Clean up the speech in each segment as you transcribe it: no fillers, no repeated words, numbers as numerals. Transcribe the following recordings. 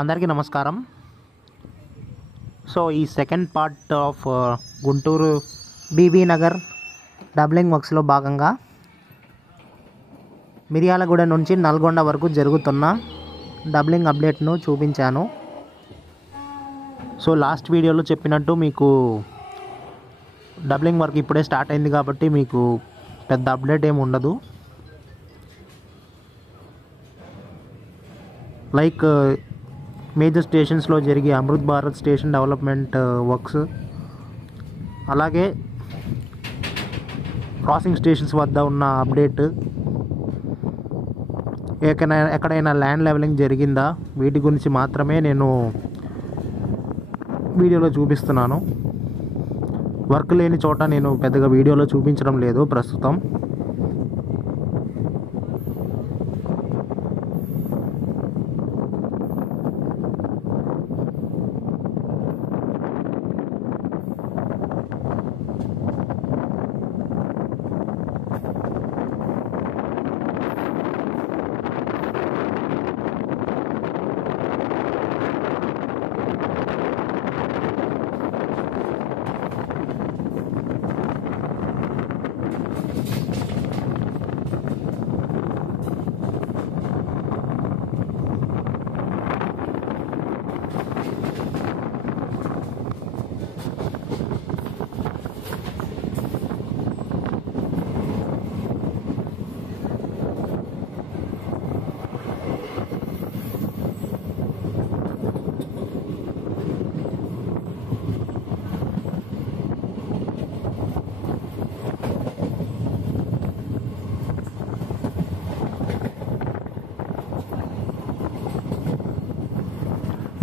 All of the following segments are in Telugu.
అందరికీ నమస్కారం. సో ఈ second part of Guntur Bibinagar doubling వర్క్స్లో భాగంగా మిర్యాలగూడ నుంచి నల్గొండ వరకు జరుగుతున్న డబ్లింగ్ అప్డేట్ను చూపించాను. సో లాస్ట్ వీడియోలో చెప్పినట్టు మీకు డబ్లింగ్ వర్క్ ఇప్పుడే స్టార్ట్ అయింది కాబట్టి మీకు పెద్ద అప్డేట్ ఏమి ఉండదు. లైక్ మేజర్ స్టేషన్స్లో జరిగే Amrit Bharat station development works, అలాగే క్రాసింగ్ స్టేషన్స్ వద్ద ఉన్న అప్డేట్, ఎక్కడైనా ల్యాండ్ లెవెలింగ్ జరిగిందా, వీటి గురించి మాత్రమే నేను వీడియోలో చూపిస్తున్నాను. వర్క్ లేని చోట నేను పెద్దగా వీడియోలో చూపించడం లేదు ప్రస్తుతం.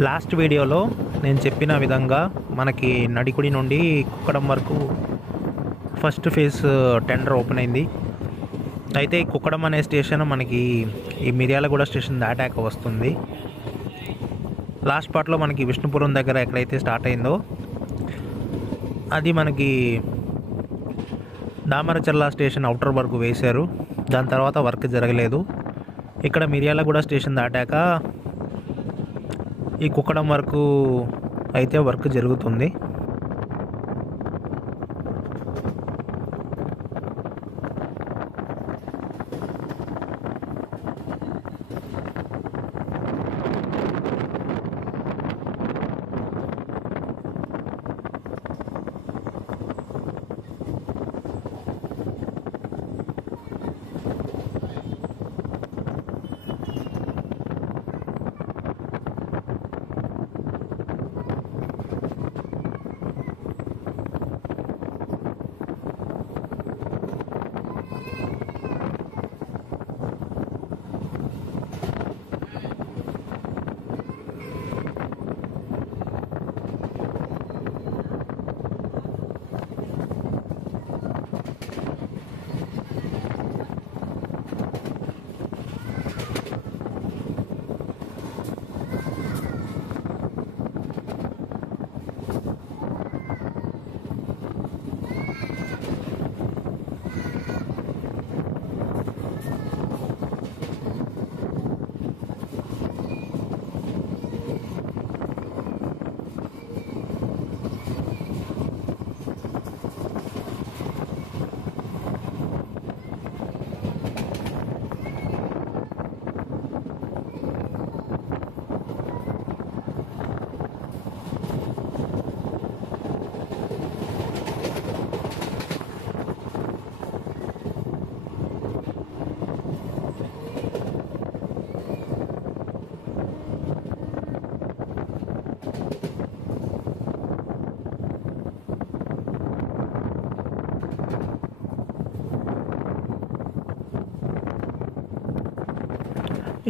లాస్ట్ వీడియోలో నేను చెప్పిన విధంగా మనకి నడికుడి నుండి కుక్కడం వరకు ఫస్ట్ ఫేజ్ టెండర్ ఓపెన్ అయింది. అయితే ఈ కుక్కడం అనే స్టేషన్ మనకి ఈ మిర్యాలగూడ స్టేషన్ దాటాక వస్తుంది. లాస్ట్ పార్ట్లో మనకి విష్ణుపురం దగ్గర ఎక్కడైతే స్టార్ట్ అయిందో అది మనకి దామరచర్ల స్టేషన్ అవుటర్ వరకు వేశారు. దాని తర్వాత వర్క్ జరగలేదు. ఇక్కడ మిర్యాలగూడ స్టేషన్ దాటాక ఈ కుక్కడం వరకు అయితే వర్క్ జరుగుతుంది.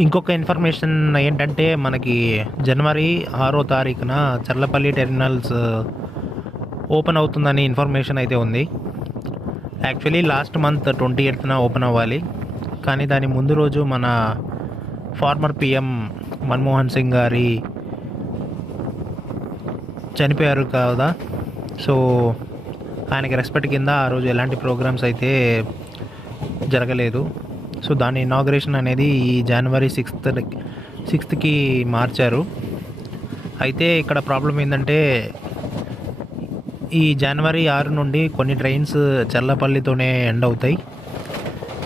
ఇంకొక ఇన్ఫర్మేషన్ ఏంటంటే మనకి జనవరి 6వ తారీఖున చర్లపల్లి టెర్మినల్స్ ఓపెన్ అవుతుందని ఇన్ఫర్మేషన్ అయితే ఉంది. యాక్చువల్లీ లాస్ట్ మంత్ 28న ఓపెన్ అవ్వాలి, కానీ దాని ముందు రోజు మన ఫార్మర్ పిఎం మన్మోహన్ సింగ్ గారి చనిపోయారు కదా. సో ఆయనకి రెస్పెక్ట్ కింద ఆ రోజు ఎలాంటి ప్రోగ్రామ్స్ అయితే జరగలేదు. సో దాని ఇనాగ్రేషన్ అనేది ఈ జనవరి 6కి మార్చారు. అయితే ఇక్కడ ప్రాబ్లం ఏంటంటే ఈ జనవరి 6 నుండి కొన్ని ట్రైన్స్ చల్లపల్లితోనే ఎండ్ అవుతాయి.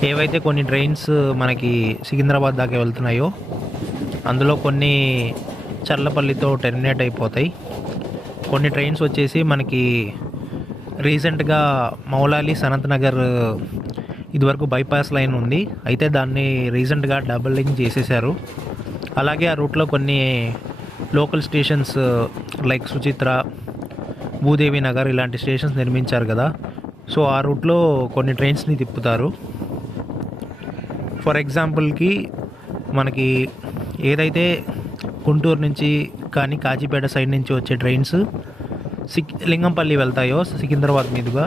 ఏవైతే కొన్ని ట్రైన్స్ మనకి సికింద్రాబాద్ దాకా వెళ్తున్నాయో అందులో కొన్ని చల్లపల్లితో టెర్మినేట్ అయిపోతాయి. కొన్ని ట్రైన్స్ వచ్చేసి మనకి రీసెంట్గా మౌలాలి సనత్ నగర్ ఇదివరకు బైపాస్ లైన్ ఉంది, అయితే దాన్ని రీసెంట్గా డబులింగ్ చేసేసారు. అలాగే ఆ రూట్లో కొన్ని local stations like Suchitra, Bhudevi Nagar ఇలాంటి స్టేషన్స్ నిర్మించారు కదా. సో ఆ రూట్లో కొన్ని ట్రైన్స్ని తిప్పుతారు. ఫర్ ఎగ్జాంపుల్కి మనకి ఏదైతే గుంటూరు నుంచి కానీ కాజీపేట సైడ్ నుంచి వచ్చే ట్రైన్స్ లింగంపల్లి వెళ్తాయో సికింద్రాబాద్ మీదుగా,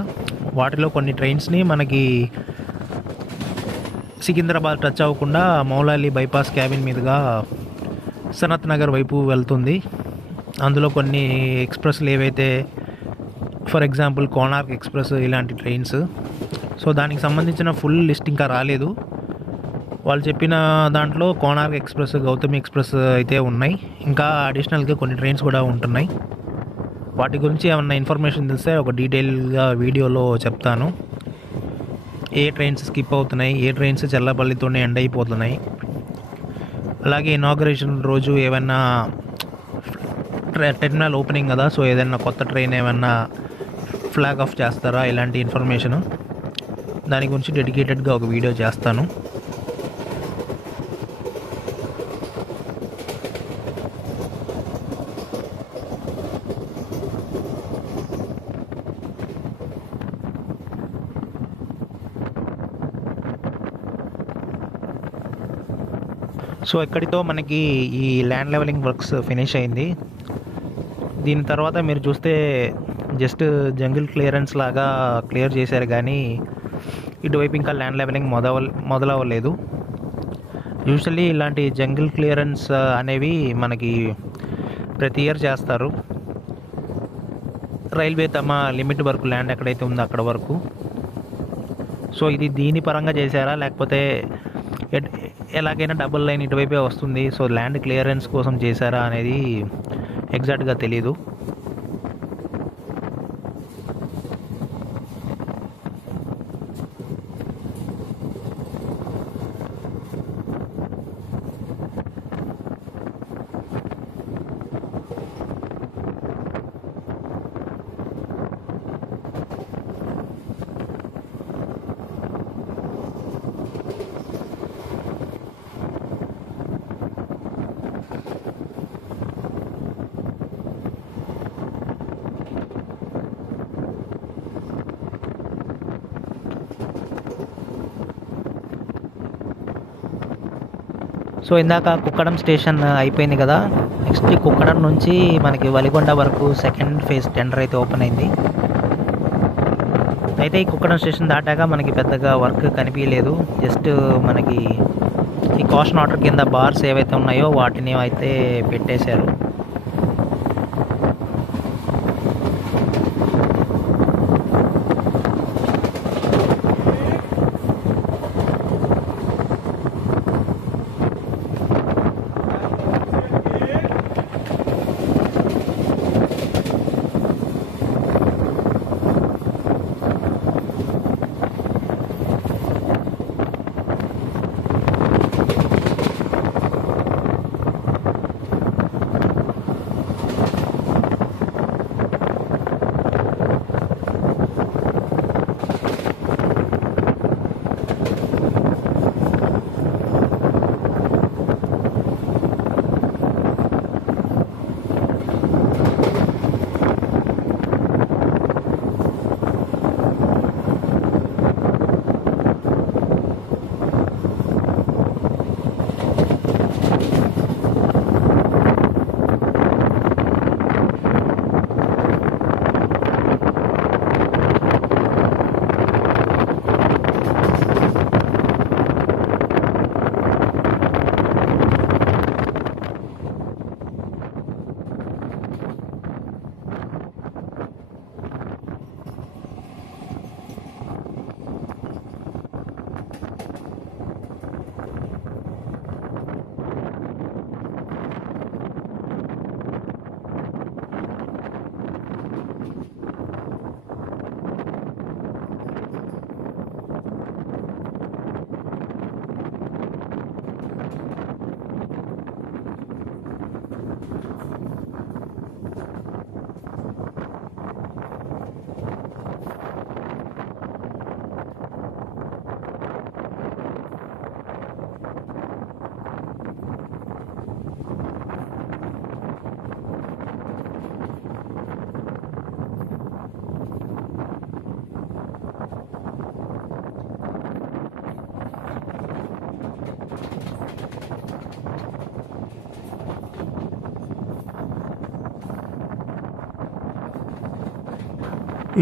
వాటిలో కొన్ని ట్రైన్స్ని మనకి సికింద్రాబాద్ టచ్ అవ్వకుండా మౌలాలి బైపాస్ క్యాబిన్ మీదుగా సనత్ నగర్ వైపు వెళ్తుంది. అందులో కొన్ని ఎక్స్ప్రెస్లు ఏవైతే ఫర్ ఎగ్జాంపుల్ కోనార్క్ ఎక్స్ప్రెస్ ఇలాంటి ట్రైన్స్. సో దానికి సంబంధించిన ఫుల్ లిస్ట్ ఇంకా రాలేదు. వాళ్ళు చెప్పిన దాంట్లో కోనార్క్ ఎక్స్ప్రెస్, గౌతమి ఎక్స్ప్రెస్ అయితే ఉన్నాయి. ఇంకా అడిషనల్గా కొన్ని ట్రైన్స్ కూడా ఉంటున్నాయి. వాటి గురించి ఏమన్నా ఇన్ఫర్మేషన్ తెలిస్తే ఒక డీటెయిల్గా వీడియోలో చెప్తాను. ఏ ట్రైన్స్ స్కిప్ అవుతున్నాయి, ఏ ట్రైన్స్ చల్లపల్లితోనే ఎండ్ అయిపోతున్నాయి, అలాగే ఇనాగరేషన్ రోజు ఏమైనా టెర్మినల్ ఓపెనింగ్ కదా, సో ఏదైనా కొత్త ట్రైన్ ఏమైనా ఫ్లాగ్ ఆఫ్ చేస్తారా, ఇలాంటి ఇన్ఫర్మేషను దాని గురించి డెడికేటెడ్గా ఒక వీడియో చేస్తాను. సో ఇక్కడితో మనకి ఈ ల్యాండ్ లెవెలింగ్ వర్క్స్ ఫినిష్ అయింది. దీని తర్వాత మీరు చూస్తే జస్ట్ జంగిల్ క్లియరెన్స్ లాగా క్లియర్ చేశారు, కానీ ఇటువైపు ఇంకా ల్యాండ్ లెవెలింగ్ మొదలవ్వలేదు. యూజువల్లీ ఇలాంటి జంగిల్ క్లియరెన్స్ అనేవి మనకి ప్రతి ఇయర్ చేస్తారు. రైల్వే తమ లిమిట్ వరకు ల్యాండ్ ఎక్కడైతే ఉందో అక్కడ వరకు. సో ఇది దీని పరంగా చేశారా, లేకపోతే ఎలాగైనా డబుల్ లైన్ ఇటువైపే వస్తుంది, సో ల్యాండ్ క్లియరెన్స్ కోసం చేశారా అనేది ఎగ్జాక్ట్గా తెలీదు. సో ఇందాక కుక్కడం స్టేషన్ అయిపోయింది కదా, నెక్స్ట్ కుక్కడం నుంచి మనకి వలిగొండ వరకు సెకండ్ ఫేజ్ టెండర్ అయితే ఓపెన్ అయింది. అయితే ఈ కుక్కడం స్టేషన్ దాటాక మనకి పెద్దగా వర్క్ కనిపించలేదు. జస్ట్ మనకి ఈ కాషన్ ఆర్డర్ కింద బార్స్ ఏవైతే ఉన్నాయో వాటిని అయితే పెట్టేశారు.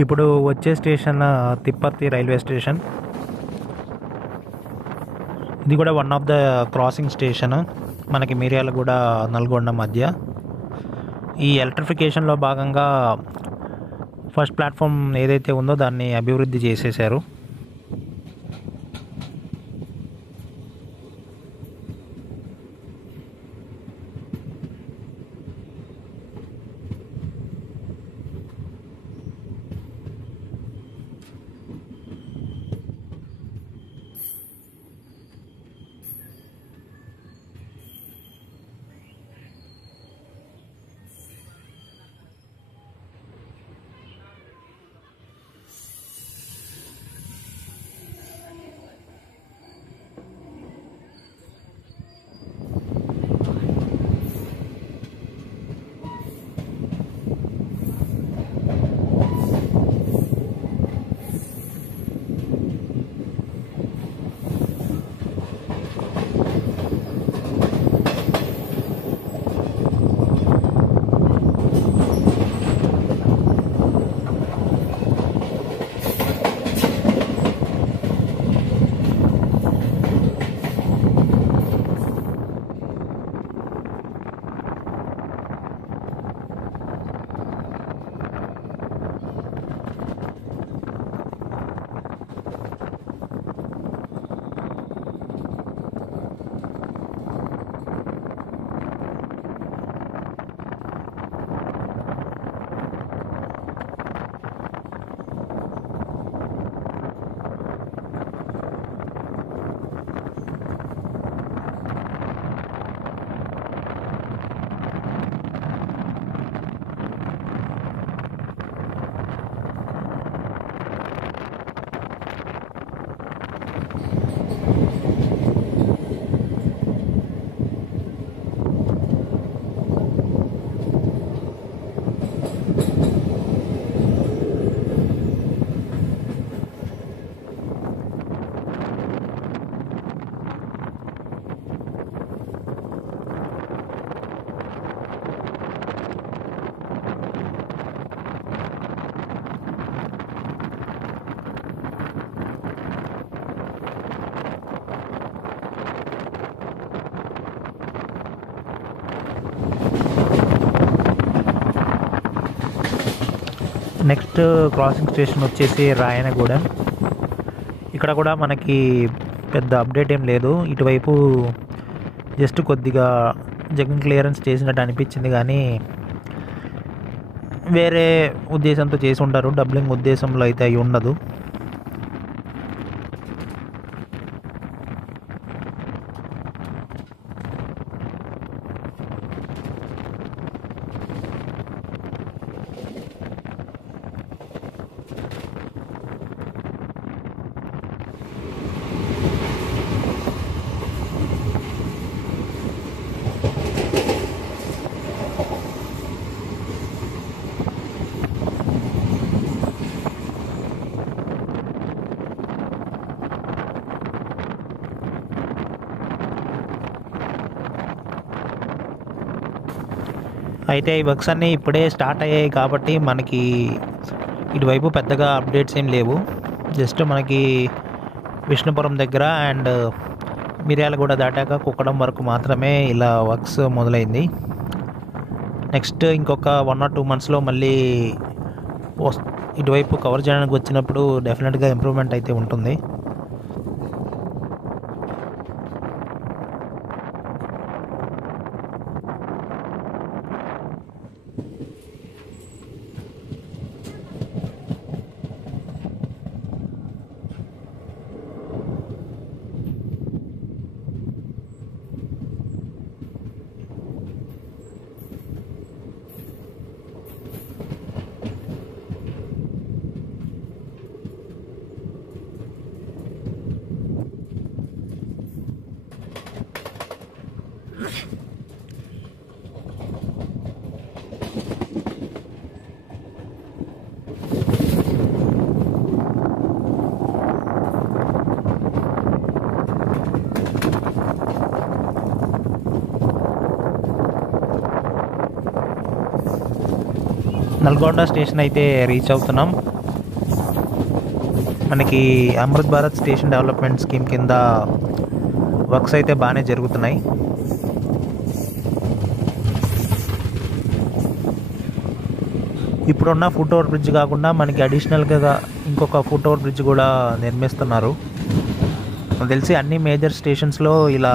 ఇప్పుడు వచ్చే స్టేషన్ తిప్పర్తి రైల్వే స్టేషన్. ఇది కూడా one of the crossing station మనకి మిర్యాలగూడ నల్గొండ మధ్య. ఈ ఎలక్ట్రిఫికేషన్లో భాగంగా ఫస్ట్ ప్లాట్ఫామ్ ఏదైతే ఉందో దాన్ని అభివృద్ధి చేసేసారు. నెక్స్ట్ క్రాసింగ్ స్టేషన్ వచ్చేసి రాయనగూడెం. ఇక్కడ కూడా మనకి పెద్ద అప్డేట్ ఏం లేదు. ఇటువైపు జస్ట్ కొద్దిగా జగన్ క్లియరెన్స్ చేసినట్టు అనిపించింది, కానీ వేరే ఉద్దేశంతో చేసి ఉంటారు, డబ్లింగ్ ఉద్దేశంలో అయితే అయి ఉండదు. అయితే ఈ వర్క్స్ అన్నీ ఇప్పుడే స్టార్ట్ అయ్యాయి కాబట్టి మనకి ఇటువైపు పెద్దగా అప్డేట్స్ ఏం లేవు. జస్ట్ మనకి విష్ణుపురం దగ్గర అండ్ మిర్యాలగూడ దాటాక కుక్కడం వరకు మాత్రమే ఇలా వర్క్స్ మొదలైంది. నెక్స్ట్ ఇంకొక 1 or 2 monthsలో మళ్ళీ ఇటువైపు కవర్ చేయడానికి వచ్చినప్పుడు డెఫినెట్గా ఇంప్రూవ్మెంట్ అయితే ఉంటుంది. నల్గొండ స్టేషన్ అయితే రీచ్ అవుతున్నాం. మనకి Amrit Bharat station development scheme కింద వర్క్స్ అయితే బాగానే జరుగుతున్నాయి. ఇప్పుడున్న ఫుట్ ఓవర్ బ్రిడ్జ్ కాకుండా మనకి అడిషనల్గా ఇంకొక ఫుట్ ఓవర్ బ్రిడ్జ్ కూడా నిర్మిస్తున్నారు. నాకు తెలిసి అన్ని మేజర్ స్టేషన్స్లో ఇలా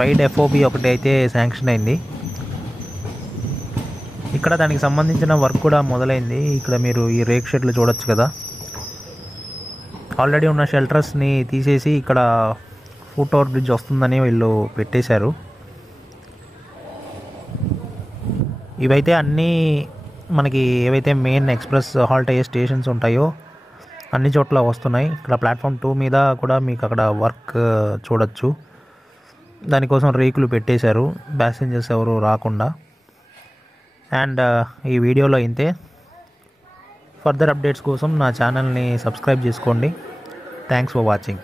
వైడ్ ఎఫ్ఓబి ఒకటి అయితే శాంక్షన్ అయింది. ఇక్కడ దానికి సంబంధించిన వర్క్ కూడా మొదలైంది. ఇక్కడ మీరు ఈ రేక్ షెడ్లు చూడొచ్చు కదా. ఆల్రెడీ ఉన్న షెల్టర్స్ని తీసేసి ఇక్కడ ఫుట్ ఓవర్ బ్రిడ్జ్ వస్తుందని వీళ్ళు పెట్టేశారు. ఇవైతే అన్నీ మనకి ఏవైతే మెయిన్ ఎక్స్ప్రెస్ హాల్ట్ అయ్యే స్టేషన్స్ ఉంటాయో అన్ని చోట్ల వస్తున్నాయి. ఇక్కడ ప్లాట్ఫామ్ 2 మీద కూడా మీకు అక్కడ వర్క్ చూడొచ్చు. దానికోసం రేకులు పెట్టేశారు ప్యాసింజర్స్ ఎవరు రాకుండా. అండ్ ఈ వీడియోలో ఇంతే. ఫర్దర్ అప్డేట్స్ కోసం నా ఛానల్ని సబ్స్క్రైబ్ చేసుకోండి. Thanks for watching.